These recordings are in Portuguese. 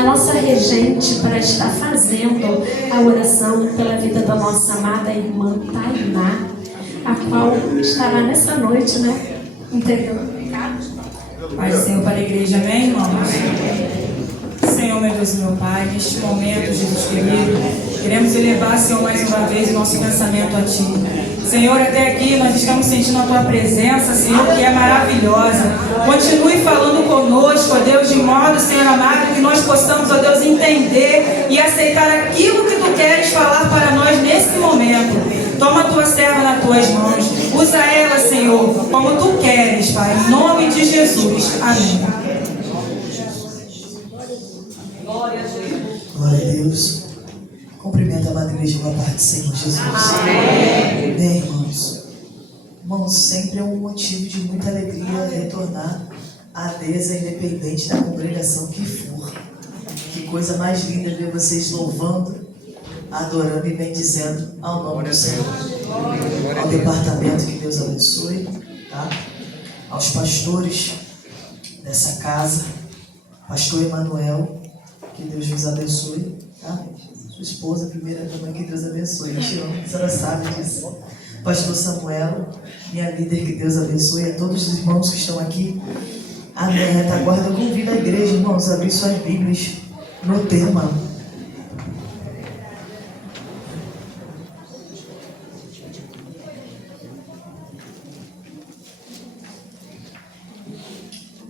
a nossa regente, para estar fazendo a oração pela vida da nossa amada irmã Tainá, a qual estará nessa noite, né? Entendeu? Pai do Senhor para a igreja, amém, irmãos? Senhor, meu Deus e meu Pai, neste momento, Jesus querido, queremos elevar, Senhor, mais uma vez o nosso pensamento a Ti. Senhor, até aqui nós estamos sentindo a Tua presença, Senhor, que é maravilhosa. Continue falando conosco, ó Deus, de modo, Senhor amado, que nós possamos, ó Deus, entender e aceitar aquilo que Tu queres falar para nós nesse momento. Toma a Tua serva nas Tuas mãos. Usa ela, Senhor, como Tu queres, Pai. Em nome de Jesus. Amém. Glória a Deus. Cumprimento a amada igreja com a paz do Senhor Jesus. Amém. Bem, irmãos. Irmãos, sempre é um motivo de muita alegria retornar à mesa, independente da congregação que for. Que coisa mais linda ver vocês louvando, adorando e bendizendo ao nome do Senhor. Ao departamento, que Deus abençoe, tá? Aos pastores dessa casa, pastor Emanuel, que Deus vos abençoe, tá? Sua esposa, primeira também, que Deus abençoe. Eu te amo, a senhora sabe disso. Pastor Samuel, minha líder, que Deus abençoe. A todos os irmãos que estão aqui. Amém. Retaguarda, eu convido a igreja, irmãos, a abrir suas Bíblias no tema.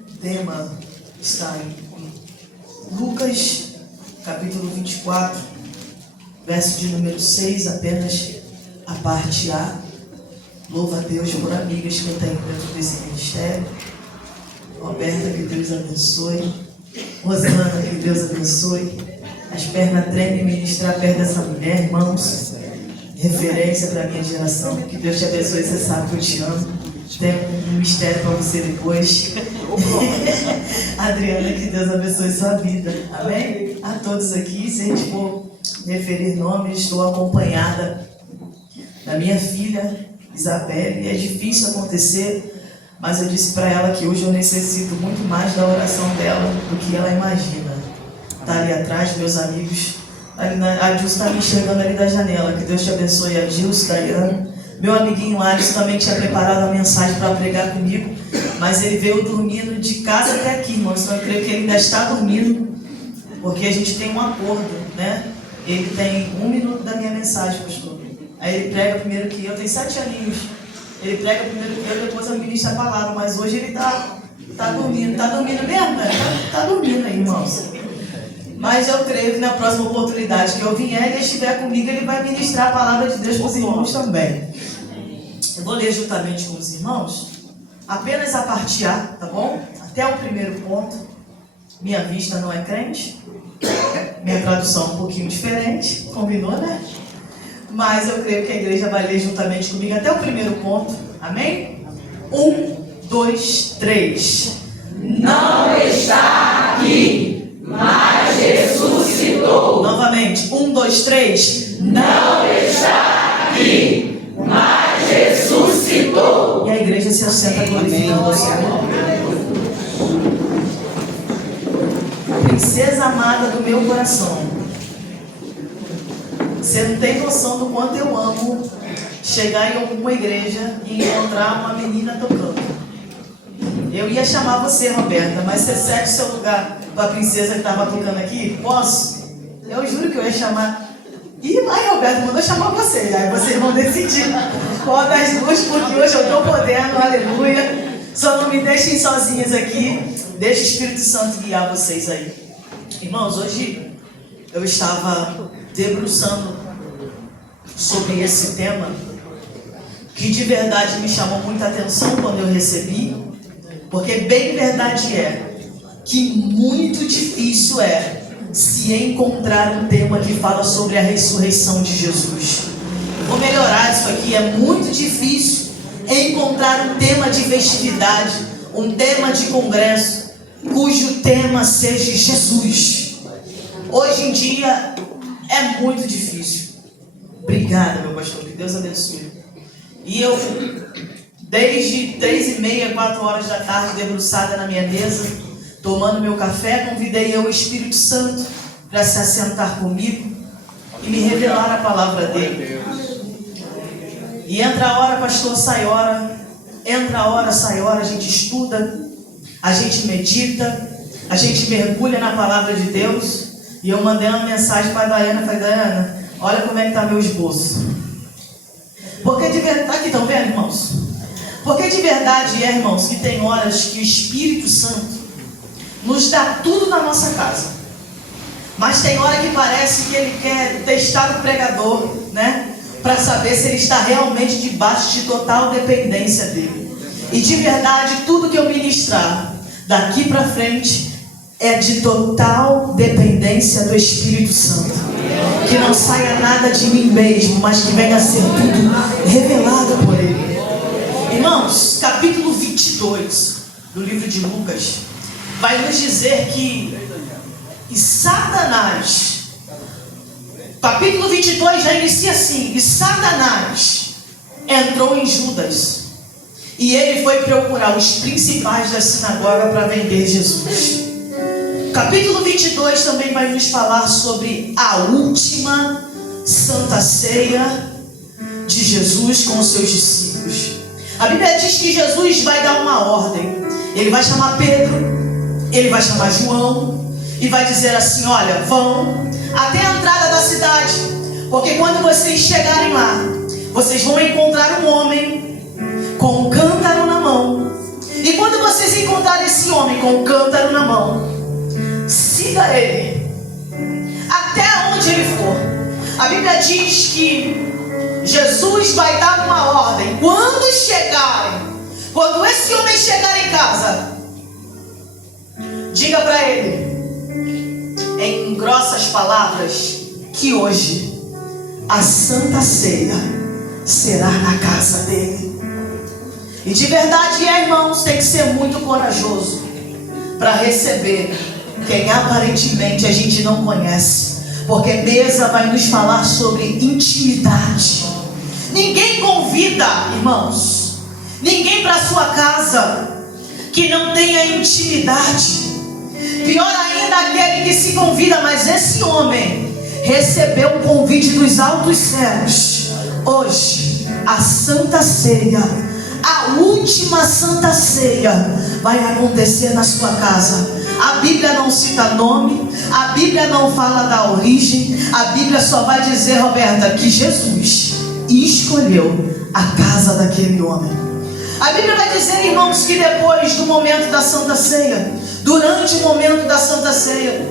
O tema está em Lucas, capítulo 24, verso de número 6, apenas a parte A. Louva a Deus por amigas que eu tenho dentro desse ministério. Roberta, que Deus abençoe. Rosana, que Deus abençoe. As pernas tremem ministrar perto dessa mulher, irmãos. Referência para a minha geração. Que Deus te abençoe, você sabe que eu te amo. Tem um mistério para você depois. Adriana, que Deus abençoe sua vida. Amém? A todos aqui, se a gente for referir nomes, estou acompanhada da minha filha Isabelle. É difícil acontecer, mas eu disse para ela que hoje eu necessito muito mais da oração dela do que ela imagina. Está ali atrás, meus amigos. A Gilson está me enxergando ali da janela. Que Deus te abençoe, a Gilson, Daiane. Meu amiguinho Alisson também tinha preparado a mensagem para pregar comigo, mas ele veio dormindo de casa até aqui, irmãos. Então eu creio que ele ainda está dormindo, porque a gente tem um acordo, né? Ele tem 1 minuto da minha mensagem, pastor. Aí ele prega primeiro que eu, tem 7 aninhos. Ele prega primeiro que eu, depois eu ministro a palavra, mas hoje ele tá dormindo. Tá dormindo mesmo, né? Tá dormindo aí, irmãos. Mas eu creio que na próxima oportunidade que eu vier e ele estiver comigo, ele vai ministrar a palavra de Deus para os irmãos também. Eu vou ler juntamente com os irmãos apenas a parte A, tá bom? Até o primeiro ponto. Minha vista não é crente. Minha tradução é um pouquinho diferente. Combinou, né? Mas eu creio que a igreja vai ler juntamente comigo até o primeiro ponto. Amém? 1, 2, 3. Não está aqui, mas ressuscitou. Novamente. 1, 2, 3. Não está aqui, mas ressuscitou. E a igreja se assenta glorificando o Senhor. Princesa amada do meu coração, você não tem noção do quanto eu amo chegar em alguma igreja e encontrar uma menina tocando. Eu ia chamar você, Roberta, mas você cede o seu lugar para a princesa que estava tocando aqui? Posso? Eu juro que eu ia chamar. Ih, aí, Roberto, mandou chamar você. Aí vocês vão decidir qual das duas, porque hoje eu estou podendo, aleluia. Só não me deixem sozinhas aqui. Deixa o Espírito Santo guiar vocês aí. Irmãos, hoje eu estava debruçando sobre esse tema, que de verdade me chamou muita atenção quando eu recebi, porque bem verdade é que muito difícil é se encontrar um tema que fala sobre a ressurreição de Jesus. Vou melhorar isso aqui. É muito difícil encontrar um tema de festividade, um tema de congresso, cujo tema seja Jesus. Hoje em dia é muito difícil. Obrigada, meu pastor, que Deus abençoe. E eu, desde 3h30, 4 horas da tarde, debruçada na minha mesa, tomando meu café, convidei eu, o Espírito Santo, para se assentar comigo e me revelar a palavra dele. E entra a hora, pastor, sai hora. Entra a hora, sai hora. A gente estuda, a gente medita, a gente mergulha na palavra de Deus. E eu mandei uma mensagem para a Daiana. Falei, Daiana, olha como é que está meu esboço. Porque de verdade, aqui estão vendo, irmãos? Porque de verdade é, irmãos, que tem horas que o Espírito Santo nos dá tudo na nossa casa. Mas tem hora que parece que ele quer testar o pregador, né? Para saber se ele está realmente debaixo de total dependência dele. E de verdade, tudo que eu ministrar daqui para frente é de total dependência do Espírito Santo. Que não saia nada de mim mesmo, mas que venha a ser tudo revelado por ele. Irmãos, capítulo 22 do livro de Lucas vai nos dizer que Satanás, capítulo 22 já inicia assim: e Satanás entrou em Judas e ele foi procurar os principais da sinagoga para vender Jesus. Capítulo 22 também vai nos falar sobre a última Santa Ceia de Jesus com os seus discípulos. A Bíblia diz que Jesus vai dar uma ordem. Ele vai chamar Pedro, ele vai chamar João e vai dizer assim: olha, vão até a entrada da cidade, porque quando vocês chegarem lá, vocês vão encontrar um homem com um cântaro na mão. E quando vocês encontrarem esse homem com um cântaro na mão, siga ele até onde ele for. A Bíblia diz que Jesus vai dar uma ordem. Quando esse homem chegar em casa, diga para ele, em grossas palavras, que hoje a Santa Ceia será na casa dele. E de verdade, irmãos, tem que ser muito corajoso para receber quem aparentemente a gente não conhece, porque mesa vai nos falar sobre intimidade. Ninguém convida, irmãos, ninguém para sua casa que não tenha intimidade. Pior ainda aquele que se convida, mas esse homem recebeu um convite dos altos céus. Hoje, a Santa Ceia, a última Santa Ceia, vai acontecer na sua casa. A Bíblia não cita nome, a Bíblia não fala da origem, a Bíblia só vai dizer, Roberta, que Jesus escolheu a casa daquele homem. A Bíblia vai dizer, irmãos, que depois do momento da Santa Ceia, durante o momento da Santa Ceia,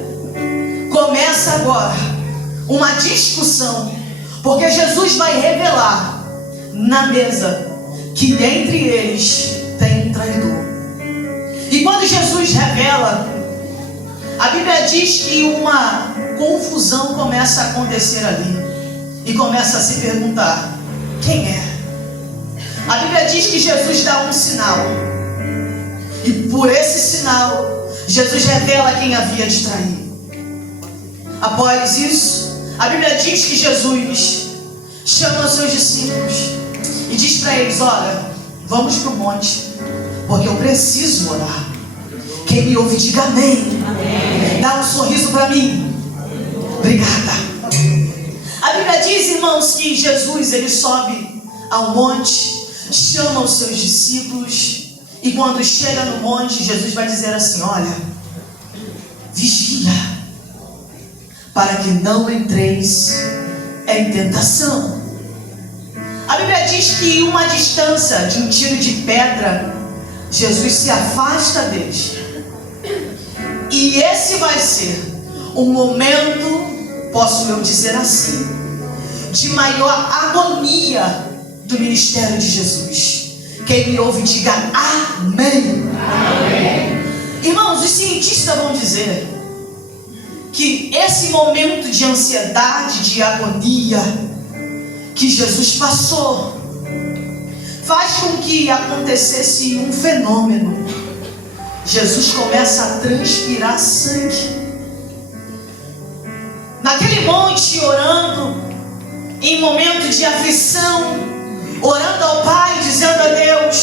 começa agora uma discussão, porque Jesus vai revelar na mesa que dentre eles tem um traidor. E quando Jesus revela, a Bíblia diz que uma confusão começa a acontecer ali. E começa a se perguntar, quem é? A Bíblia diz que Jesus dá um sinal. E por esse sinal, Jesus revela quem havia de trair. Após isso, a Bíblia diz que Jesus chama os seus discípulos e diz para eles, olha, vamos para o monte, porque eu preciso orar. Quem me ouve, diga amém. Amém. Dá um sorriso para mim. Obrigada. A Bíblia diz, irmãos, que Jesus, ele sobe ao monte, chama os seus discípulos, e quando chega no monte, Jesus vai dizer assim, olha, vigia, para que não entreis em tentação. A Bíblia diz que uma distância de um tiro de pedra, Jesus se afasta deles. E esse vai ser um momento, posso eu dizer assim, de maior agonia do ministério de Jesus. Quem me ouve, diga amém. Amém. Irmãos, os cientistas vão dizer que esse momento de ansiedade, de agonia que Jesus passou, faz com que acontecesse um fenômeno. Jesus começa a transpirar sangue. Naquele monte, orando, em momento de aflição, orando ao Pai, dizendo a Deus,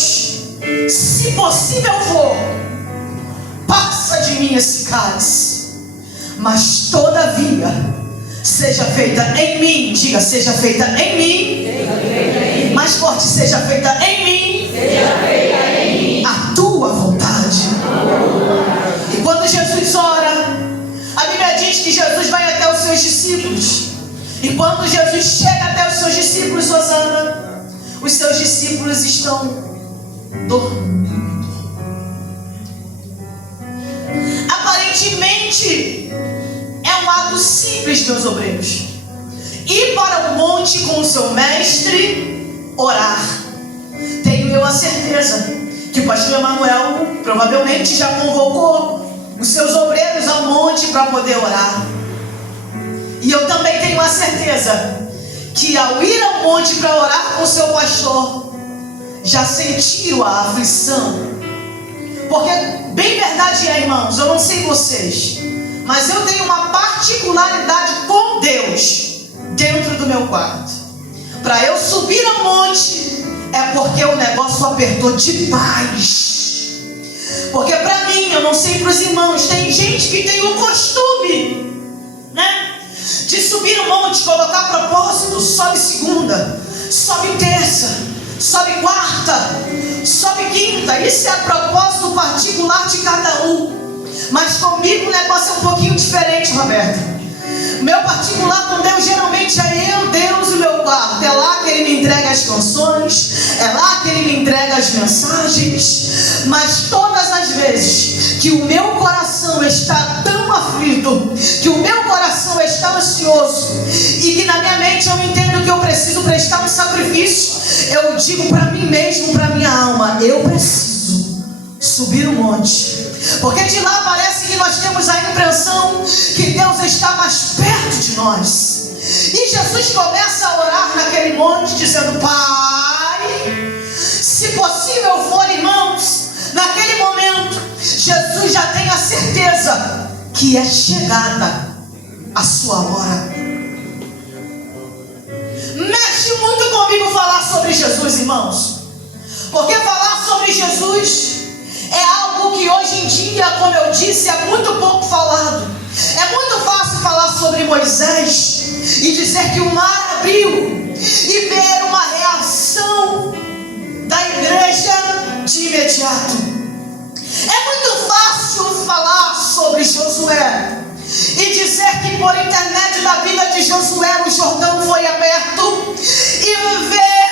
se possível for, passa passa de mim esse cálice, mas todavia seja feita em mim, diga, seja feita em mim, mais forte, seja feita em mim, a tua vontade. E quando Jesus ora, a Bíblia diz que Jesus vai até os seus discípulos, e quando Jesus chega até os seus discípulos, Osana, os seus discípulos estão dormindo. Aparentemente é um ato simples, meus obreiros, ir para o monte com o seu mestre, orar. Tenho eu a certeza que o pastor Emanuel provavelmente já convocou os seus obreiros ao monte para poder orar. E eu também tenho a certeza que ao ir ao monte para orar com o seu pastor, já sentiram a aflição. Porque bem verdade é, irmãos, eu não sei vocês, mas eu tenho uma particularidade com Deus dentro do meu quarto. Para eu subir ao monte é porque o negócio apertou demais. Porque para mim, eu não sei para os irmãos, tem gente que tem o costume, né, de subir o monte, colocar propósito, sobe segunda, sobe terça, sobe quarta, sobe quinta. Isso é a propósito particular de cada um. Mas comigo o negócio é um pouquinho diferente, Roberto. Meu particular com Deus geralmente é eu, Deus e o meu quarto. É lá que Ele me entrega as canções, é lá que Ele me entrega as mensagens. Mas todas as vezes que o meu coração está tão aflito, que o meu coração está ansioso, e que na minha mente eu entendo que eu preciso prestar um sacrifício, eu digo para mim mesmo, para minha alma, eu preciso subir o monte. Porque de lá parece que nós temos a impressão que Deus está mais perto de nós. E Jesus começa a orar naquele monte dizendo: Pai, se possível for, irmãos, naquele momento Jesus já tem a certeza que é chegada a sua hora. Mexe muito comigo falar sobre Jesus, irmãos, porque falar sobre Jesus é algo que hoje em dia, como eu disse, é muito pouco falado. É muito fácil falar sobre Moisés e dizer que o mar abriu e ver uma reação da igreja de imediato. É muito fácil falar sobre Josué e dizer que por intermédio da vida de Josué o Jordão foi aberto e ver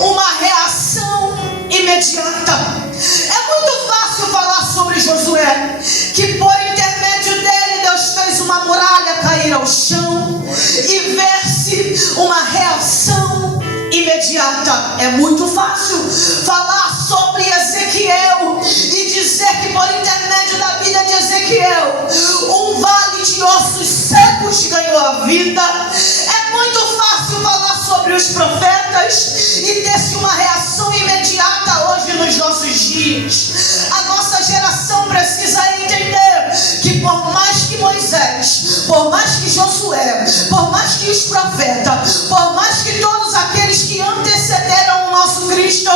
uma reação imediata. É muito fácil falar sobre Josué, que por intermédio dele Deus fez uma muralha cair ao chão e ver-se uma reação imediata. É muito fácil falar sobre Ezequiel e dizer que por intermédio da vida de Ezequiel um vale de ossos secos ganhou a vida. É muito fácil falar sobre os profetas e ter-se uma reação imediata hoje nos nossos dias. A nossa geração precisa entender que por mais que Moisés, por mais que Josué, por mais que os profetas, por mais que todos aqueles que antecederam o nosso Cristo,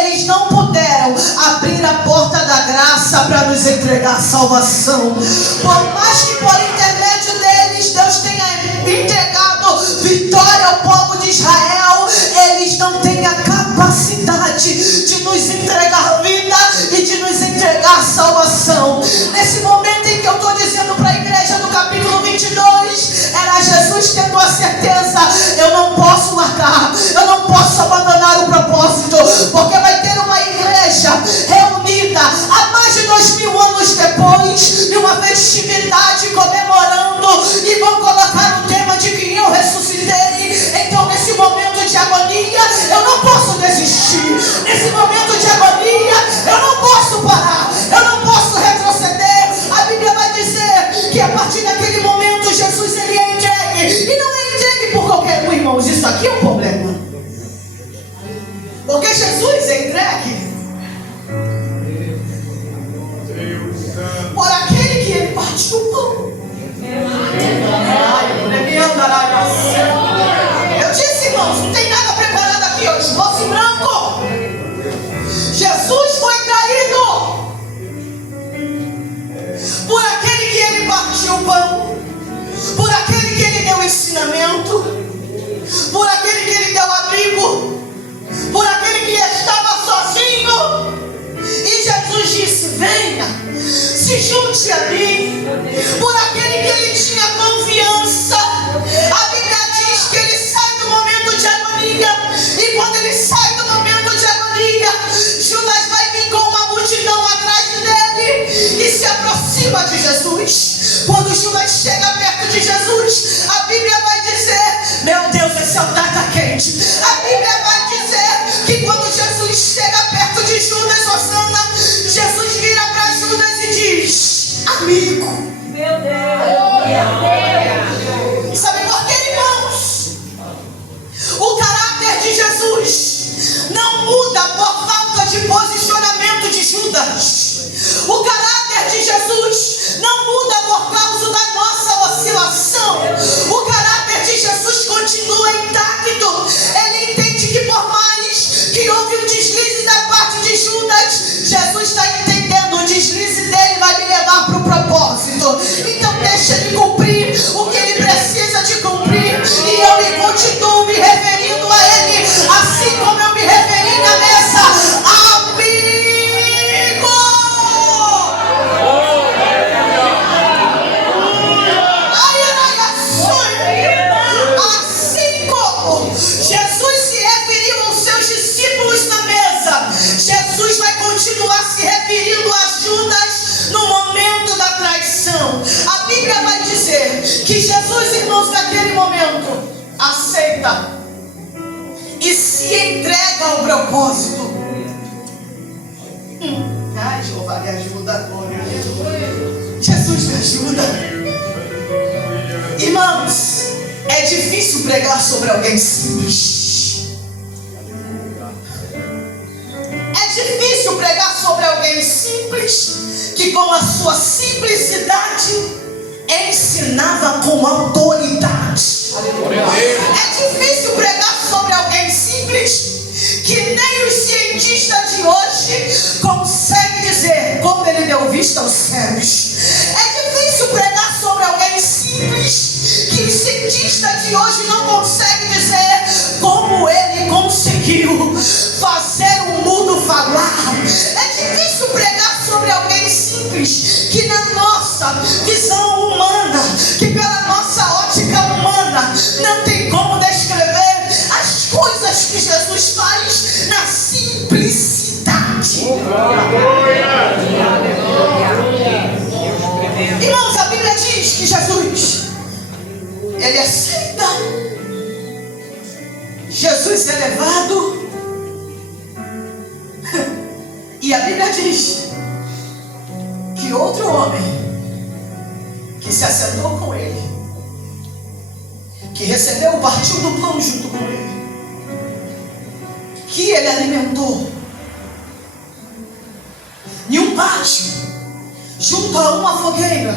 eles não puderam abrir a porta da graça para nos entregar salvação. Por mais que por intermédio deles Deus tenha entregado vitória ao povo de Israel, eles não têm a capacidade de nos entregar vida e de nos entregar salvação. Nesse momento em que eu estou dizendo para a igreja do capítulo 22, era Jesus tendo a certeza: eu não posso largar, eu não posso abandonar o propósito, porque vai ter uma igreja reunida há mais de 2000 anos depois, de uma festividade comemorando, e vão colocar o tema de que eu ressuscitei. Então nesse momento de agonia eu não posso desistir, nesse momento de agonia eu não posso parar, eu não posso retroceder. A Bíblia vai dizer que a partir daquele momento Jesus ele é entregue, e não é entregue por qualquer um, irmãos. Isso aqui é um problema, porque Jesus é entregue por aquele que ele partiu o pão. Eu disse, irmãos, não tem nada preparado aqui hoje. Moço branco, Jesus foi traído. venha, se junte a mim, por aquele que ele tinha confiança. A Bíblia diz que ele sai do momento de agonia, e quando ele sai do momento de agonia, Judas vai vir com uma multidão atrás dele e se aproxima de Jesus. Quando Judas chega perto de Jesus, a Bíblia vai dizer, meu Deus, esse altar está quente. A Bíblia vai dizer que quando Jesus chega perto de Judas, Osana, Jesus vira para Judas e diz, amigo. Meu Deus. Sabe por quê, irmãos? O caráter de Jesus não muda por falta de posicionamento de Judas. O caráter de Jesus não muda por causa da nossa oscilação. O caráter de Jesus continua intacto. Ele entende que por mais que houve um deslize da parte de Judas, Jesus está entendendo, o deslize dele vai me levar para o propósito. Então deixa ele cumprir o que ele precisa de cumprir, e eu me continuo me referindo a ele, assim como eu me referi na mesa, amigo. Assim como Jesus se referiu aos seus discípulos na mesa, Jesus vai continuar se referindo a Judas no momento da traição. A Bíblia vai dizer que Jesus, irmãos, naquele momento, aceita e se entrega ao propósito. Ai, Jeová, me ajuda. Jesus me ajuda. Irmãos, é difícil pregar sobre alguém simples. É difícil pregar sobre alguém simples, que com a sua simplicidade ensinava com autoridade. É difícil pregar sobre alguém simples, que nem os cientistas de hoje conseguem dizer como ele deu vista aos céus. É difícil pregar sobre alguém simples, que os cientistas de hoje não conseguem dizer como ele conseguiu fazer o mundo falar. É difícil pregar sobre alguém simples, que na nossa visão humana, que pela nossa ótica humana, não tem como descrever as coisas que Jesus faz na simplicidade. Irmãos, a Bíblia diz que Jesus, ele aceita. Jesus é levado, e a Bíblia diz que outro homem que se assentou com ele, que recebeu o partiu do pão junto com ele, que ele alimentou em um pátio, junto a uma fogueira,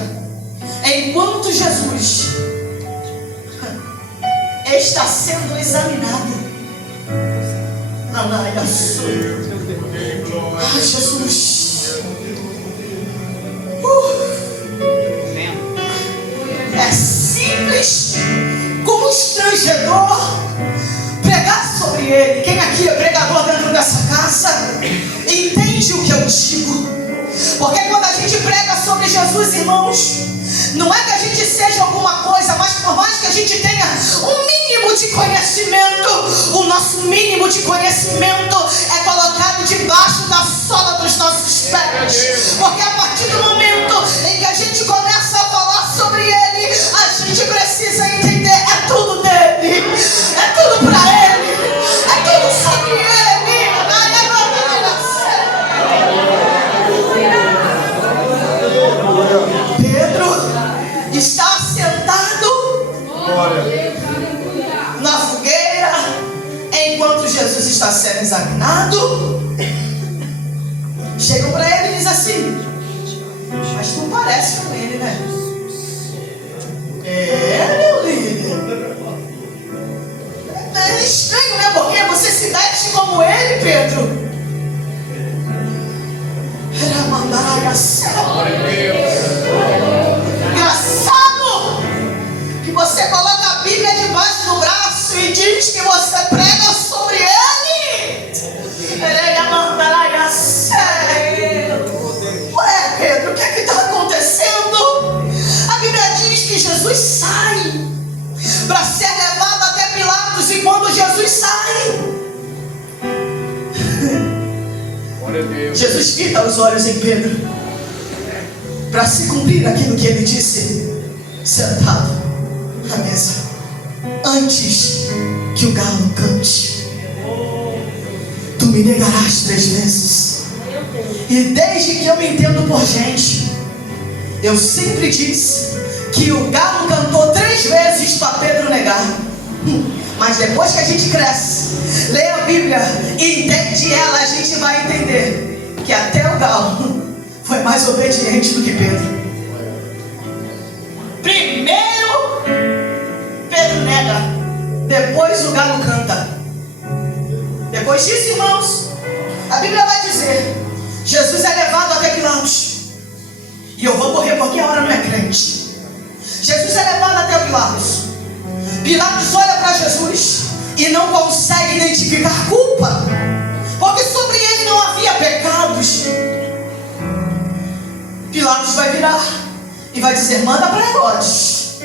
enquanto Jesus está sendo examinado. Ai, Jesus. É simples, constrangedor pregar sobre ele. Quem aqui é pregador dentro dessa casa entende o que eu digo. Porque quando a gente prega sobre Jesus, irmãos, não é que a gente seja alguma coisa, mas por mais que a gente tenha um mínimo de conhecimento, o nosso mínimo de conhecimento é colocado debaixo da sola dos nossos pés. Porque a partir do momento em que a gente começa a falar sobre ele, a gente precisa entender, é tudo dele, é tudo pra ele, é tudo sobre ele. Pedro está sentado na fogueira enquanto Jesus está sendo examinado. Chegam para ele e dizem assim: mas tu parece com ele, né? É, meu líder. É estranho, né? Porque você se veste como ele, Pedro. Era mandar a céu. Engraçado que você coloca a Bíblia debaixo do braço e diz que você prega sobre ele. Ele ia mandar a céu. Jesus fita os olhos em Pedro para se cumprir aquilo que ele disse, sentado à mesa, antes que o galo cante, tu me negarás 3 vezes. E desde que eu me entendo por gente, eu sempre disse que o galo cantou 3 vezes para Pedro negar. Mas depois que a gente cresce, lê a Bíblia e entende ela, a gente vai entender que até o galo foi mais obediente do que Pedro. Primeiro Pedro nega, depois o galo canta. Depois disso, irmãos, a Bíblia vai dizer: Jesus é levado até Pilatos. E eu vou correr porque a hora não é crente. Jesus é levado até Pilatos. Pilatos olha para Jesus e não consegue identificar culpa, porque sobre ele não havia pecados. Pilatos vai virar e vai dizer: manda para Herodes.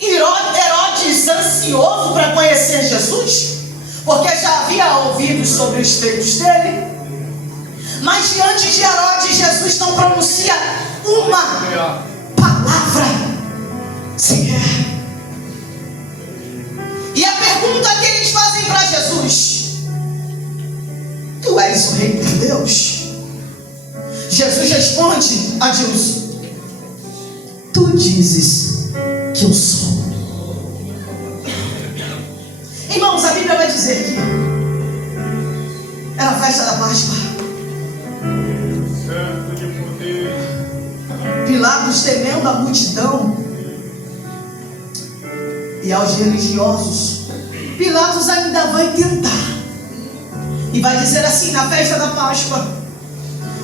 Herodes, ansioso para conhecer Jesus, porque já havia ouvido sobre os feitos dele, mas diante de Herodes, Jesus não pronuncia uma palavra sequer. E a pergunta que eles fazem para Jesus: tu és o rei dos judeus? Jesus responde a Deus: tu dizes que eu sou. Irmãos, a Bíblia vai dizer que era a festa da Páscoa. Pilatos, temendo a multidão e aos religiosos, Pilatos ainda vai tentar e vai dizer assim: na festa da Páscoa,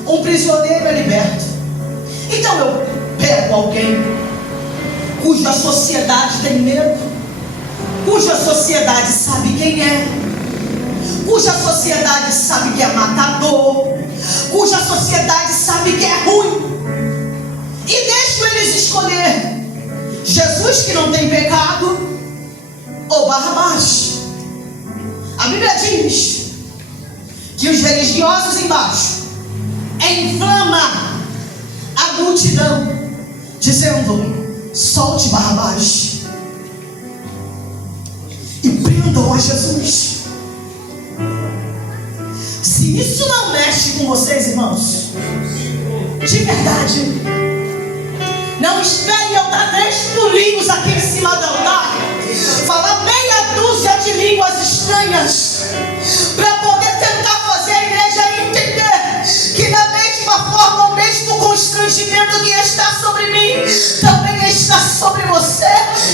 um prisioneiro é liberto. Então eu pego alguém cuja sociedade tem medo, cuja sociedade sabe quem é, cuja sociedade sabe que é matador, cuja sociedade sabe que é ruim, e deixo eles escolher: Jesus, que não tem pecado, ou Barrabás. A Bíblia diz que os religiosos embaixo inflama a multidão, dizendo: solte Barrabás e prendam a Jesus. Se isso não mexe com vocês, irmãos, de verdade, não esperem eu dar 3 pulinhos aqui em cima do altar, falar meia dúzia de línguas estranhas, para poder tentar fazer a igreja entender que da mesma forma o mesmo constrangimento que está sobre mim também está sobre você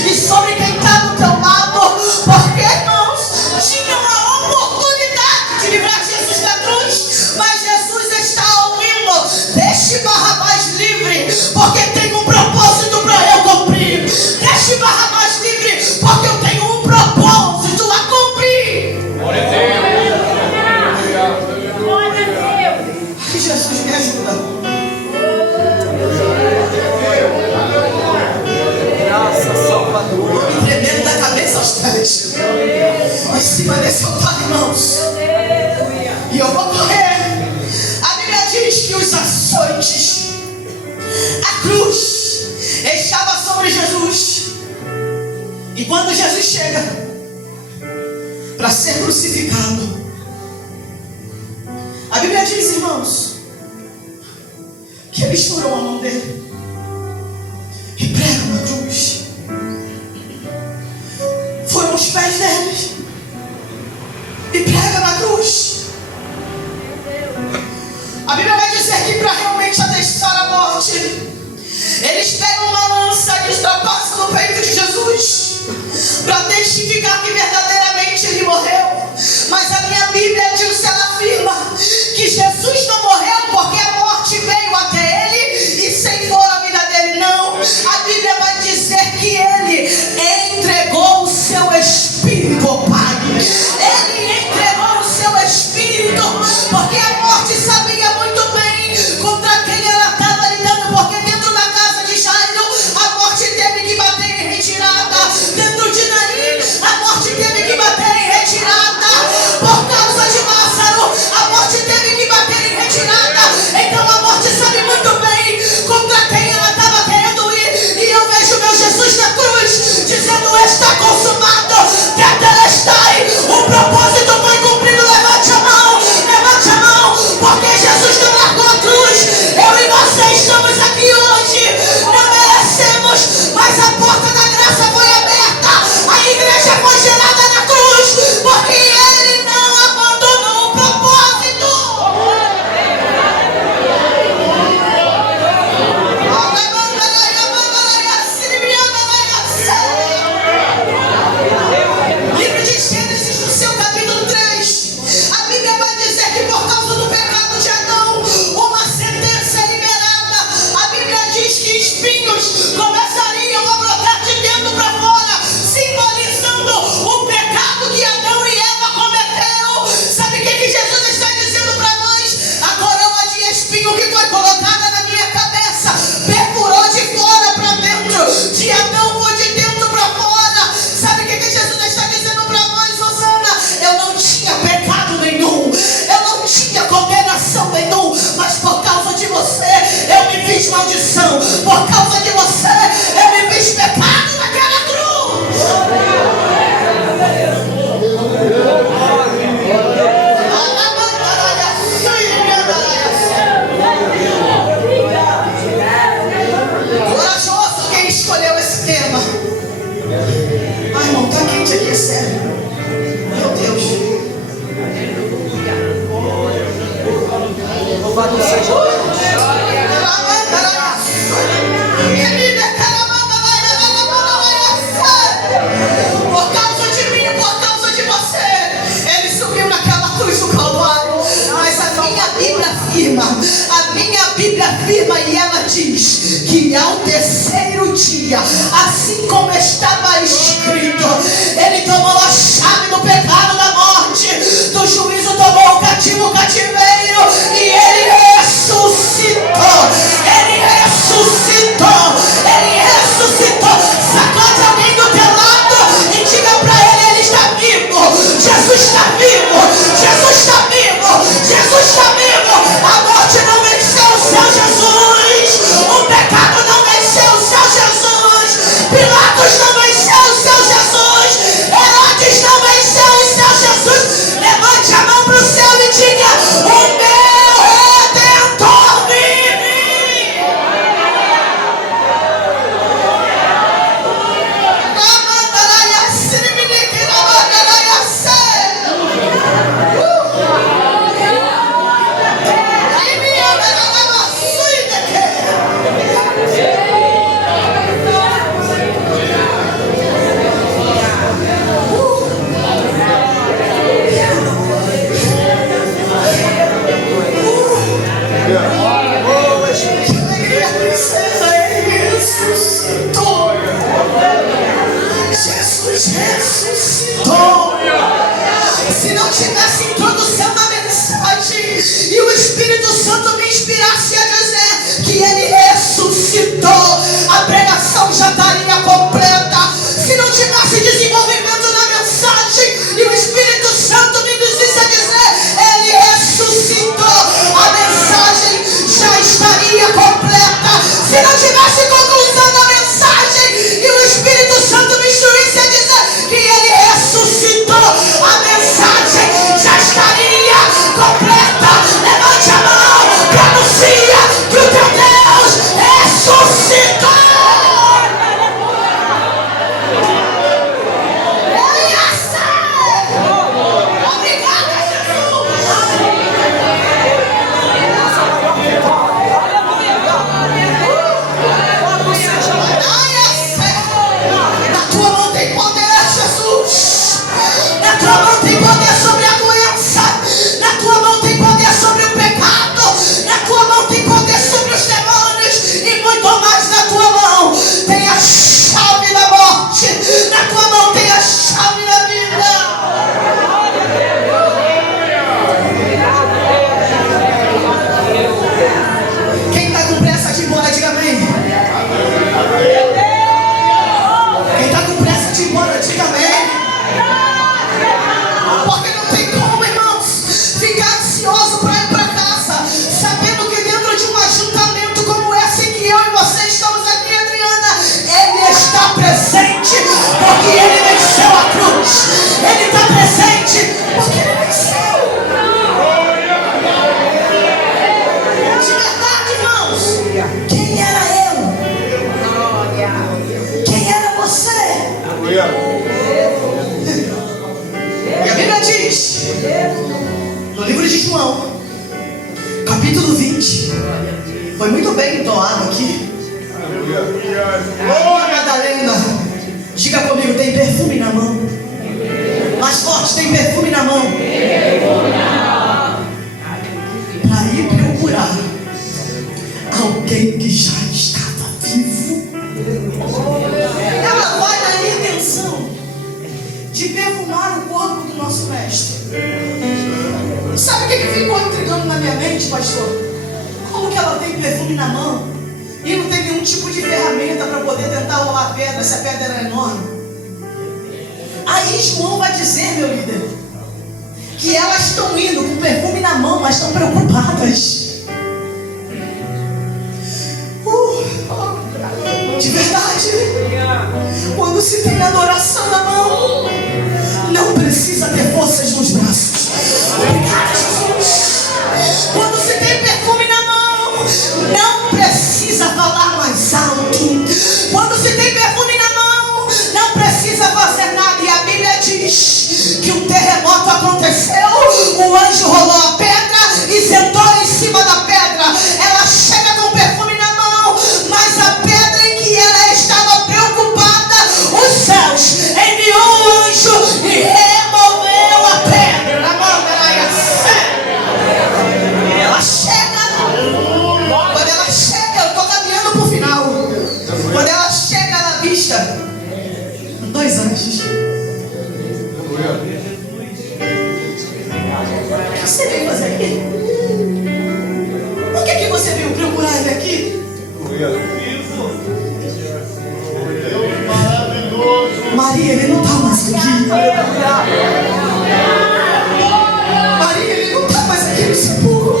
e sobre quem está do teu lado. Porque, irmãos, tinha uma oportunidade de livrar Jesus da cruz, mas Jesus está ouvindo: deixe Barrabás livre, porque tem um propósito para eu cumprir. Deixe Barrabás livre, porque eu tenho um propósito a cumprir. Glória a Deus. Ai, Jesus, me ajuda. Me tremendo da cabeça aos pés, em cima desse altar, irmãos. E eu vou correr. A Bíblia diz que os açoites, a cruz, estava sobre Jesus. E quando Jesus chega para ser crucificado, a Bíblia diz, irmãos, que eles furam a mão dele e pregam na cruz. Foram os pés deles e pregam na cruz. A Bíblia vai dizer que para realmente atestar a morte, eles pegam uma lança e ultrapassam no peito de Jesus, para testificar que verdadeiramente ele morreu. Mas a minha Bíblia diz, ela afirma que Jesus não morreu porque a morte veio até ele e ceifou a vida dele. Não, a Bíblia vai dizer que ele entregou o seu espírito ao Pai. Ele entregou o seu espírito, porque a morte sabia muito bem contra quem ela estava lidando, porque dentro da casa de Jairo a morte teve que bater em retirada, dentro de Naim a morte teve que bater em retirada, porque Louvado seja Deus. Por causa de mim, por causa de você, ele subiu naquela cruz do Calvário. Mas a minha Bíblia afirma e ela diz que ao terceiro dia, assim como estava escrito, ele tomou a chave do pecado, da morte, do juízo, tomou o cativeiro e ele ressuscitou. Ele ressuscitou. Ele ressuscitou. Sacode alguém do teu lado e diga pra ele está vivo. Jesus está vivo. Jesus está vivo. Jesus está vivo. A morte não venceu o seu Jesus. O pecado não venceu o seu Jesus. Pilatos não venceu o seu Jesus. Herodes não venceu o seu Jesus. Levante a mão pro céu e diga: o meu Redentor vive. Ressuscitou. Se não tivesse introdução na mensagem e o Espírito Santo me inspirasse a dizer que ele ressuscitou, a pregação já estaria completa. Se não tivesse desenvolvimento na mensagem e o Espírito Santo me induzisse a dizer ele ressuscitou, a mensagem já estaria completa. Se não tivesse conclusão na mensagem e o Espírito Santo me instruísse a dizer que ele ressuscitou, a mensagem já estaria completa. Levante a mão e anuncia que o teu Deus ressuscitou. Obrigada, na tua mão tem poder, Jesus. Na tua mão tem poder sobre a doença. Na tua mão tem poder sobre o pecado. Na tua mão tem poder sobre os demônios. E muito mais na tua mão tem a chave da morte. Na tua mão tem a chave da vida. Quem está com pressa de ir embora, diga amém. Quem está com pressa de ir embora, diga amém. Porque não tem como, irmãos, ficar ansioso para ir para casa, sabendo que dentro de um ajuntamento como esse que eu e você estamos aqui, Adriana, ele está presente, porque ele venceu a cruz. Ele está presente, porque ele venceu. De verdade, irmãos, quem era eu? Quem era você? E a Bíblia diz, no livro de João, capítulo 20, foi muito bem entoado aqui. Maria Madalena, diga comigo, tem perfume na mão. Mais forte, tem perfume na mão. Para ir procurar alguém que já estava vivo. Ela vai na intenção de perfumar o corpo do nosso mestre. Sabe o que ficou intrigando na minha mente, pastor? Como que ela tem perfume na mão e não tem nenhum tipo de ferramenta para poder tentar rolar a pedra, se a pedra era enorme? Aí João vai dizer, meu líder, que elas estão indo com perfume na mão, mas estão preocupadas. De verdade, quando se tem adoração na mão, não precisa ter forças nos braços. Obrigada, Jesus. Quando se tem perfume na mão, não precisa falar mais alto. Quando se tem perfume na mão, não precisa fazer nada. E a Bíblia diz que um terremoto aconteceu, o anjo rolou a pedra e sentou em cima da pedra. Maria, ele não está mais aqui. Maria, ele não está mais aqui no sepulcro.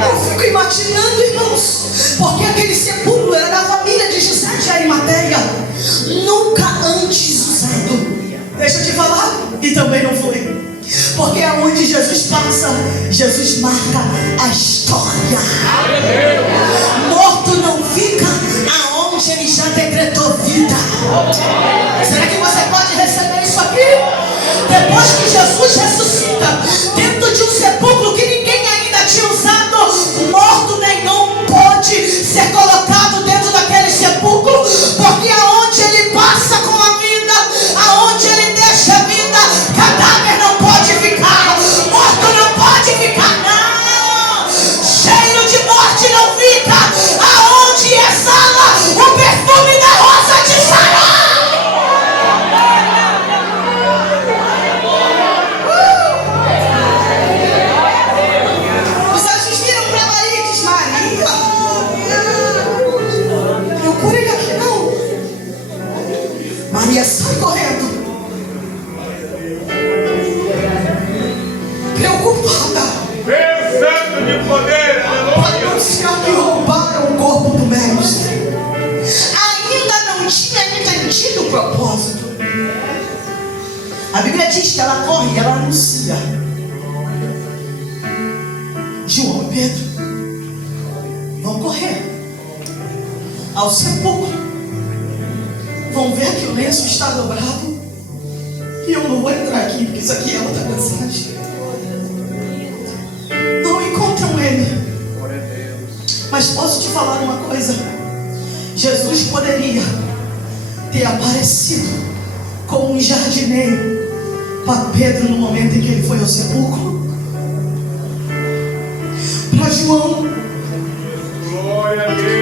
Eu fico imaginando, irmãos, porque aquele sepulcro era da família de José de Arimateia, nunca antes usado. Deixa eu te falar, e também não foi. Porque aonde Jesus passa, Jesus marca a história. Morto não fica aonde ele já decretou vida. Será que você pode receber isso aqui? Depois que Jesus ressuscita dentro de um sepulcro que ninguém ainda tinha usado, morto nenhum pode ser colocado dentro daquele sepulcro, porque aonde ele passa com a vida, aonde ele deixa a vida, cadáver não pode ficar, morto não pode ficar, não. Cheiro de morte não fica aonde exala o perfume da rosa de Sará. Os anjos viram para Maria e diz: Maria, procura ele aqui não. Maria sai correndo, preocupada, Santo de poder, para anunciar que roubaram o corpo do mestre. Ainda não tinha entendido o propósito. A Bíblia diz que ela corre e ela anuncia. João e Pedro vão correr ao sepulcro, vão ver que o lenço está dobrado. E eu não vou entrar aqui, porque isso aqui é outra mensagem. Não encontram ele. Mas posso te falar uma coisa: Jesus poderia ter aparecido como um jardineiro para Pedro no momento em que ele foi ao sepulcro. Para João,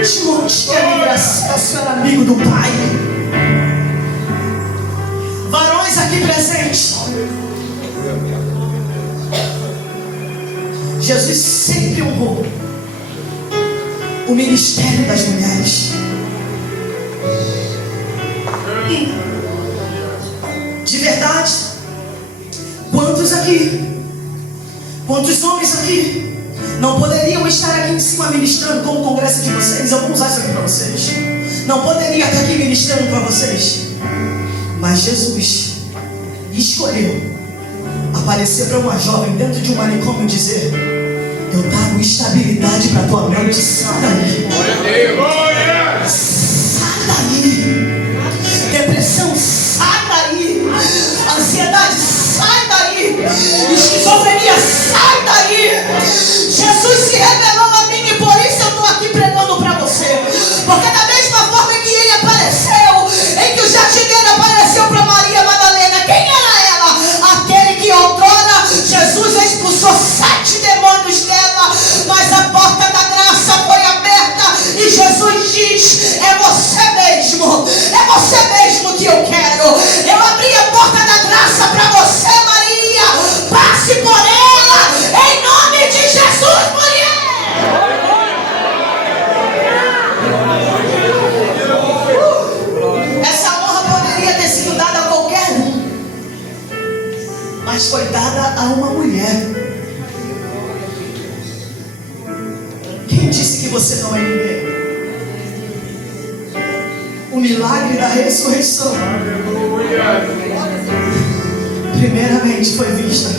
João tinha livre acesso, era amigo do Pai. Varões aqui presentes, Jesus sempre honrou o ministério das mulheres. De verdade, quantos aqui, quantos homens aqui não poderiam estar aqui em cima ministrando como o congresso de vocês? Eu vou usar isso aqui para vocês. Não poderia estar aqui ministrando para vocês, mas Jesus escolheu aparecer para uma jovem dentro de um manicômio e dizer: eu trago estabilidade para tua mente. Sai daí. Sai daí. Depressão, sai daí. Ansiedade, sai daí. Esquizofrenia, sai daí. Jesus se revelou a mim e por isso eu estou aqui pregando para você. Porque da mesma forma que ele apareceu, em que o jardineiro apareceu para Maria Madalena, quem era ela? Aquele que outrora Jesus expulsou 7 demônios dela, mas a porta da graça foi aberta e Jesus diz: é você mesmo que eu quero. Eu abri a porta da graça para você, Maria. Passe por ela em nome de Jesus, mulher. Essa honra poderia ter sido dada a qualquer um, mas foi dada a uma mulher. Quem disse que você não é ninguém? O milagre da ressurreição primeiramente foi vista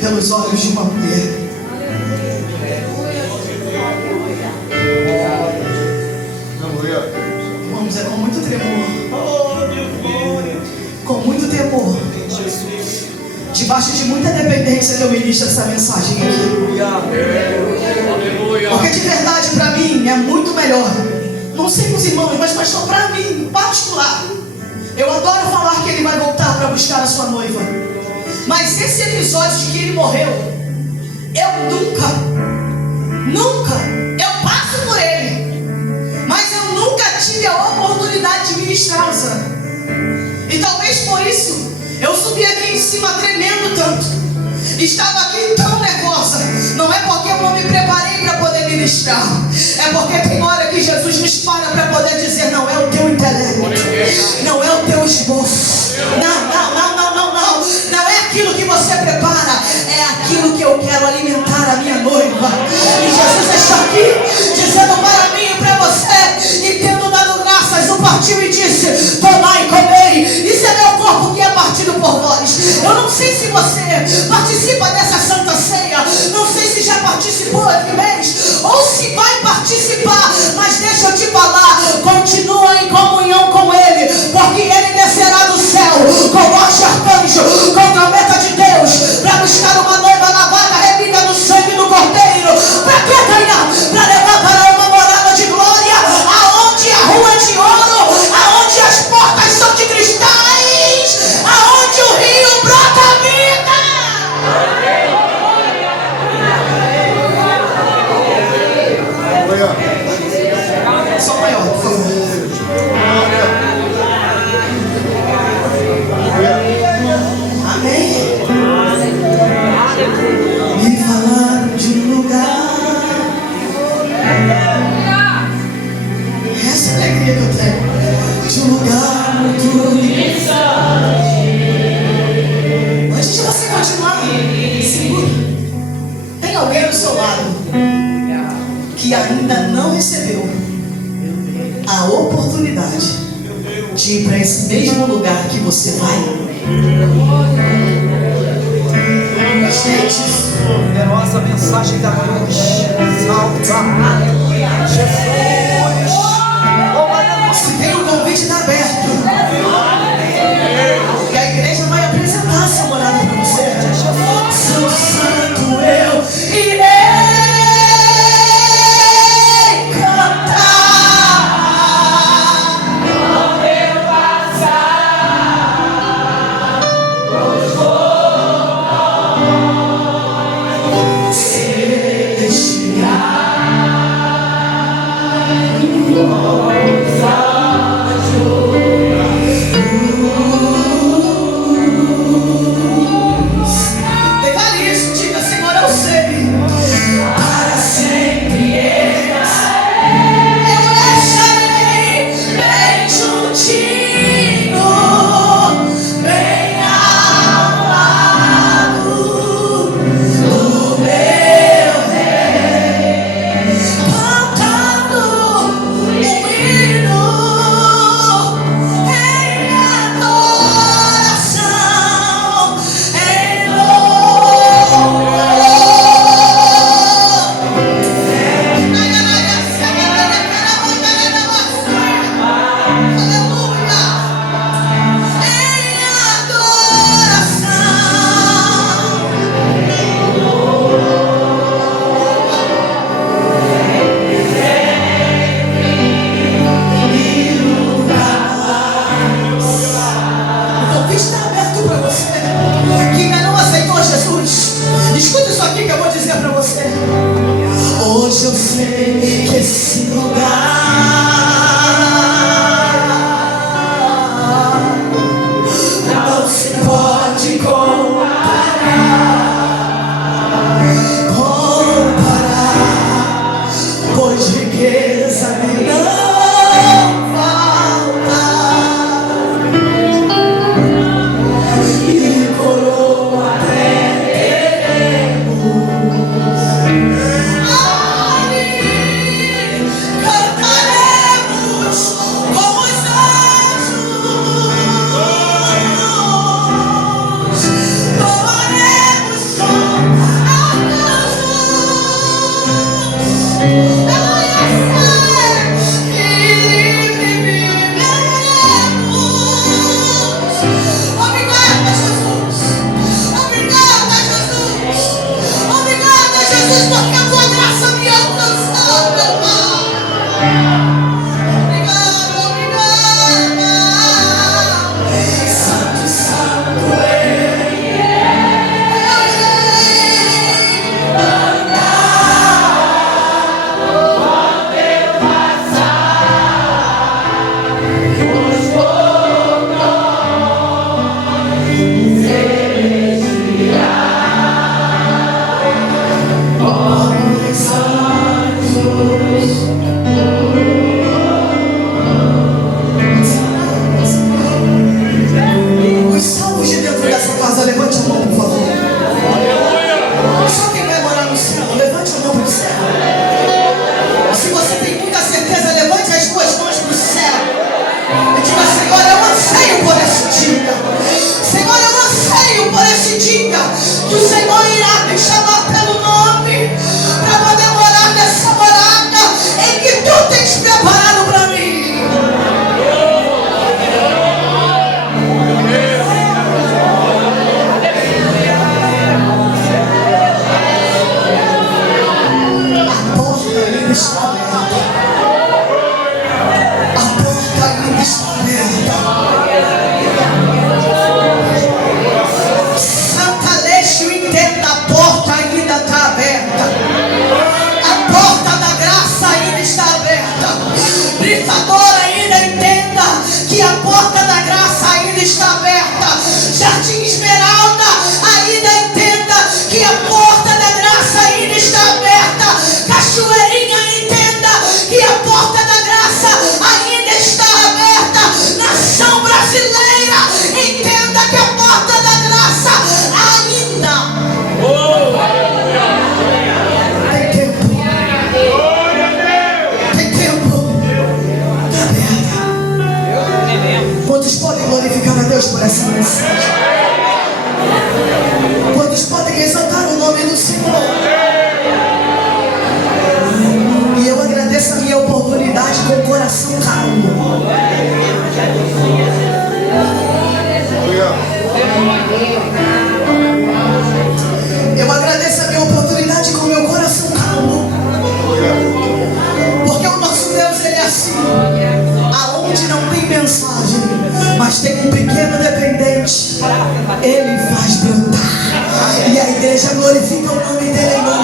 pelos olhos de uma mulher. Irmãos, é com muito tremor, com muito temor, debaixo de muita dependência que eu ministro essa mensagem aqui. Porque de verdade, para mim, é muito melhor. Não sei com os irmãos, mas pastor, para mim, em particular, eu adoro falar que ele vai voltar para buscar a sua noiva. Mas esse episódio de que ele morreu, eu nunca, eu passo por ele, mas eu nunca tive a oportunidade de ministrá-la. E talvez por isso, eu subi aqui em cima tremendo tanto. Estava aqui tão nervosa. Não é porque eu não me preparei para cristão. É porque tem hora que Jesus nos para poder dizer: não é o teu intelecto, não é o teu esboço, não é aquilo que você prepara, é aquilo que eu quero alimentar a minha noiva. E Jesus está aqui dizendo para mim e para você, e tendo dado graças, o partiu e disse: tomai e comei, isso é meu corpo que é partido por vós. Eu não sei se você participa dessa santa ceia, não sei se já participou aqui mesmo, ou se vai participar, mas deixa eu te falar, continua em comunhão com Ele, porque Ele descerá do céu com voz de arcanjo, com trombeta de Deus, para buscar uma noiva lavada, remida no sangue do Cordeiro. Para que, Tainá? Para levar para uma morada de glória, aonde a rua é de ouro, aonde as portas são de cristais, aonde o rio brota vida. Só maior, por favor. Amém. Me falaram de um lugar. Essa é a alegria que eu tenho. De um lugar muito distante. Antes de você continuar, segura. Tem alguém do seu lado que ainda não recebeu a oportunidade de ir para esse mesmo lugar que você vai? Gostei disso. Poderosa mensagem da noite. Salve. Jesus. Se tem um convite, está aberto. E a igreja vai apresentar essa morada para você. Santo, santo, eu irei cantar. Declare isso, diga: Senhor, eu sei, para sempre eu estarei bem juntinho, bem ao lado do meu rei, cantando um hino em adoração, em louvor. O convite está aberto para você que ainda não aceitou Jesus. Escuta isso aqui que eu vou dizer para você. Hoje eu sei que esse lugar não se pode comparar, pois riqueza me não falta, e coroa teremos. Ali cantaremos como os anjos, louvaremos com Obrigada, Jesus. Obrigada, Jesus. Obrigada, Jesus, porque a tua graça me alcançou, meu Pai. Obrigada, obrigada. Santo, santo, eu irei está aberta. A porta ainda está aberta. Santa Leixo, entenda, a porta ainda está aberta. A porta da graça ainda está aberta. Brifador, ainda entenda que a porta da graça ainda está aberta. Jardim Esmeralda, ainda entenda que a porta da graça ainda está aberta. Cachoeirinha, entenda que a porta da graça ainda está aberta. Nação brasileira, entenda que a porta da graça ainda tem tempo. Tem tempo. Está aberta. Quantos podem glorificar a Deus por essa mensagem? Quantos podem exaltar o nome do Senhor? E eu agradeço a minha oportunidade com o coração calmo. Eu agradeço a minha oportunidade com o meu coração calmo. Porque o nosso Deus, ele é assim. Aonde não tem mensagem, mas tem um pequeno dependente, ele faz brotar. E a igreja glorifica o nome dele em nós.